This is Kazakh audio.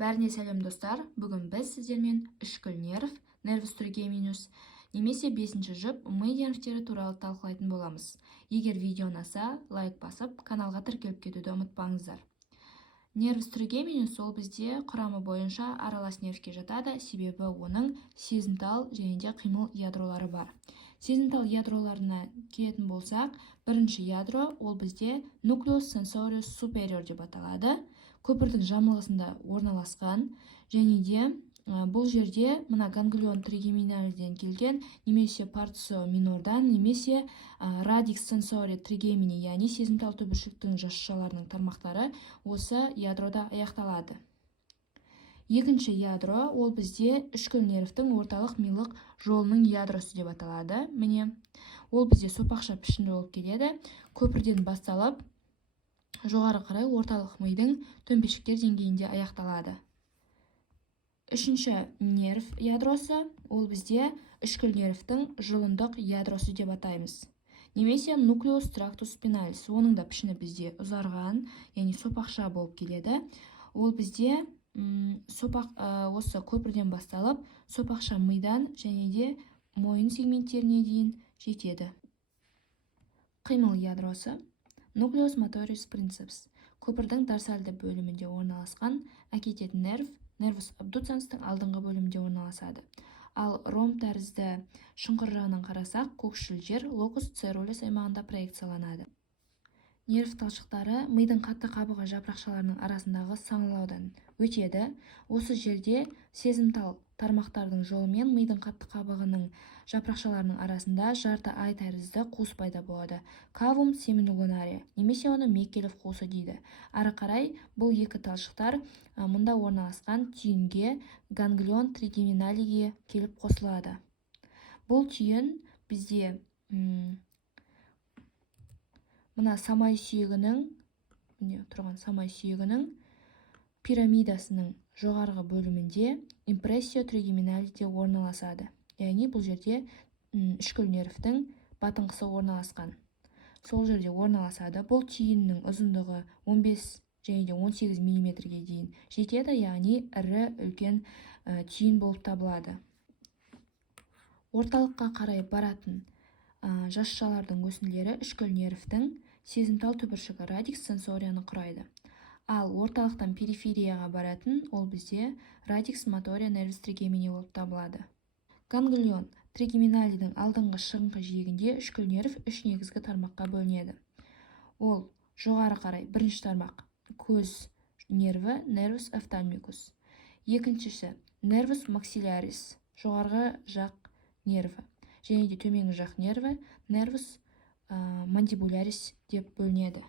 Бәріне сәлем достар. Бүгін біз сіздермен үшкіл нерв, nervus trigeminus немесе 5-ші жұп ми нервтері туралы талқылайтын боламыз. Егер видео ұнаса, лайк басып, каналға тіркеліп кетуді ұмытпаңыздар. Nervus trigeminus ол бізде құрамы бойынша аралас нервке жатады, себебі оның сезімтал және де қимыл ядролары бар. Сезімтал ядроларына келетін болсақ, бірінші ядро ол бізде nucleus sensorius superior деп аталады. Көпірдің жамылғысында орналасқан және де бұл жерде мына ганглион тригеминалиден келген немесе партио минордан немесе радикс сенсори тригемини, яғни сезімтал түбіршіктің жасушаларының тармақтары осы ядрода аяқталады. Екінші ядро ол бізде үшкіл нервтің орталық милық жолының ядросы деп аталады. Міне, ол бізде сопақша пішінді болып келеді. Көпірден басталып жоғары қарай орталық мидың төмпешіктер деңгейінде аяқталады. Үшінші нерв ядросы ол бізде үшкіл нервтің жұлындық ядросы деп атаймыз. Немесе nucleus tractus spinalis. Оның да пішіні бізде ұзарған, яғни сопақша болып келеді. Ол бізде осы көпірден басталып сопақша мидан және де мойын сегменттеріне дейін жетеді. Қимыл ядросы nucleus motoris princeps. Көпірдің дорсальды бөлімінде орналасқан әкететін нерв, nervus abducens'тің алдыңғы бөлімінде орналасады. Ал ромб тәрізді шұңқыр жағынан қарасақ, көкшіл жер locus coeruleus аймағында проекцияланады. Нерв талшықтары мидың қатты қабығы жапырақшаларының арасындағы саңылаудан өтеді. Осы жерде сезімтал тармақтардың жолымен мидың қатты қабығының жапырақшаларының арасында жарты ай тәрізді қуыс пайда болады. Cavum semilunaria немесе оны меккелев қуысы дейді. Ары қарай бұл екі талшықтар мұнда орналасқан түйінге ганглион тригеминалиге келіп қосылады. Бұл түйін бізде мына самай сүйегінің пирамидасының жоғарғы бөлімінде импрессио тригеминалиде орналасады. Яғни бұл жерде үшкіл нервтің батыңқысы орналасқан. Сол жерде орналасады. Бұл түйіннің ұзындығы 15 және де 18 мм-ге дейін жетеді, яғни ірі үлкен түйін болып табылады. Орталыққа қарай баратын жасушалардың өсінділері үшкіл нервтің сезімтал түбіршігі радикс сенсорияны құрайды. Ал орталықтан периферияға баратын ол бізде радикс мотория nervus trigемини болып табылады. Ганглион тригеминалидің алдыңғы шығыңқы жиегінде үшкіл нерв үш негізгі тармаққа бөлінеді. Ол жоғары қарай бірінші тармақ көз нерві nervus ophthalmicus. Екіншісі nervus maxillaris жоғарғы жақ нерві. Және де төменгі жақ нерві nervus mandibularis деп бөлінеді.